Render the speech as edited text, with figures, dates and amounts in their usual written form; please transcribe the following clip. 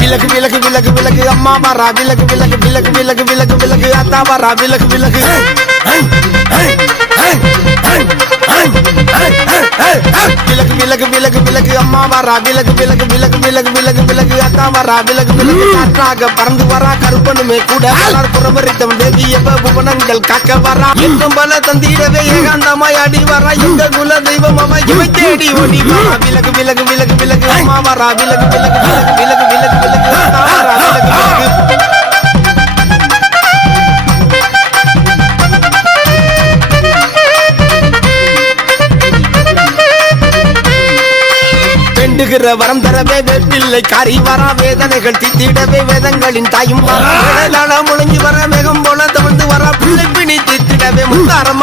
விலகு விலகு விலகு விலகு அம்மா வரா விலகு விலகு விலகு விலகு விலகு விலகு அத்தா வரா விலகு விலகு விலகு விலகு விலகு விலகு அம்மா வரா விலகு விலகு விலகு விலகு விலகு விலகு அத்தா வரா விலகு விலகு காற்றாக பறந்து வரா கருப்பனுமே கூட புறமரித்தம் தேவி எப்ப புவனங்கள் காக்க வரா எங்கும் பல தந்திடவே ஏகாந்தமாய் அடி வரா எங்க குல தெய்வம் அவ இவை தேடி ஓடி வரா விலகு விலகு விலகு விலகு அம்மா வரா விலகு விலகு விலகு விலகு விலகு விலகு அத்தா வரா விலகு விலகு வரம் தரவே வேப்பில்லை காரி வரா வேதனைகள் தித்திடவே வேதங்களின் தாயும் முழங்கி வர மேகம் போல தவிர்த்து வரா பிள்ளை பிணி தித்திடவே முத்தாரமா